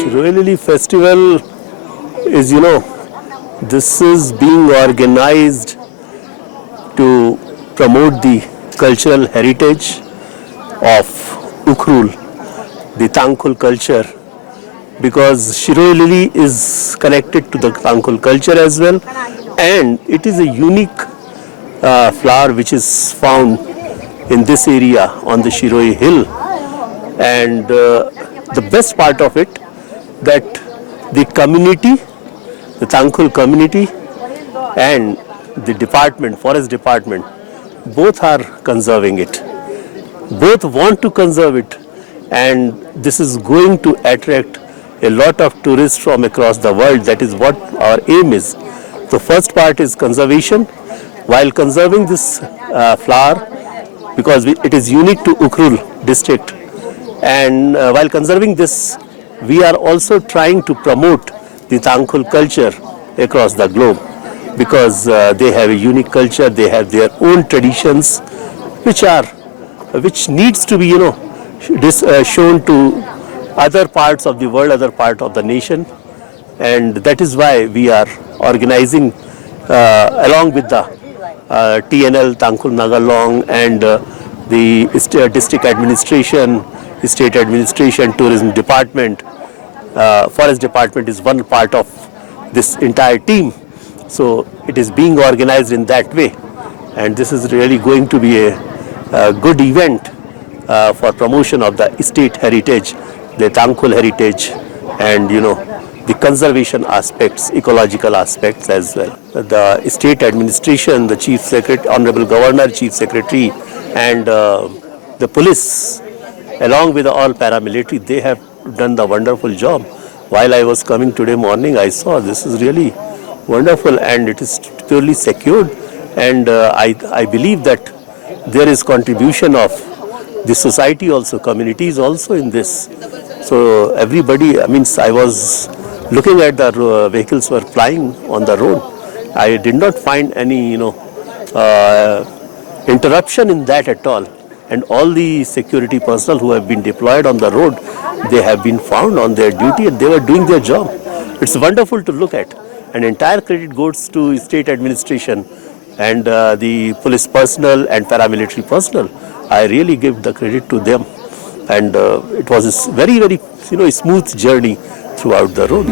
Shirui festival is, this is being organized to promote the cultural heritage of Ukhrul, the Tangkhul culture, because Shirui lily is connected to the Tangkhul culture as well, and it is a unique flower which is found in this area on the Shirui hill. And the best part of it, that the community, the Tangkhul community and the department, forest department, both are conserving it. Both want to conserve it, and this is going to attract a lot of tourists from across the world. That is what our aim is. The first part is conservation. While conserving this flower, because it is unique to Ukhrul district, and while conserving this, we are also trying to promote the Tangkhul culture across the globe, because they have a unique culture, they have their own traditions, which needs to be shown to other parts of the world, other part of the nation, and that is why we are organizing along with the TNL, Tangkhul Nagalong, and the district administration, state administration, tourism department, forest department is one part of this entire team. So it is being organized in that way, and this is really going to be a good event for promotion of the state heritage, the Tangkhul heritage, and the conservation aspects, ecological aspects as well. The state administration, the chief secretary, honorable governor, chief secretary, and the police, along with all paramilitary, they have done the wonderful job. While I was coming today morning, I saw this is really wonderful, and it is purely secured, and I believe that there is contribution of the society also, communities also in this. So everybody, I was looking at the vehicles were flying on the road. I did not find any interruption in that at all. And all the security personnel who have been deployed on the road, they have been found on their duty and they were doing their job. It's wonderful to look at. And entire credit goes to state administration and the police personnel and paramilitary personnel. I really give the credit to them. And it was a very, very smooth journey throughout the road.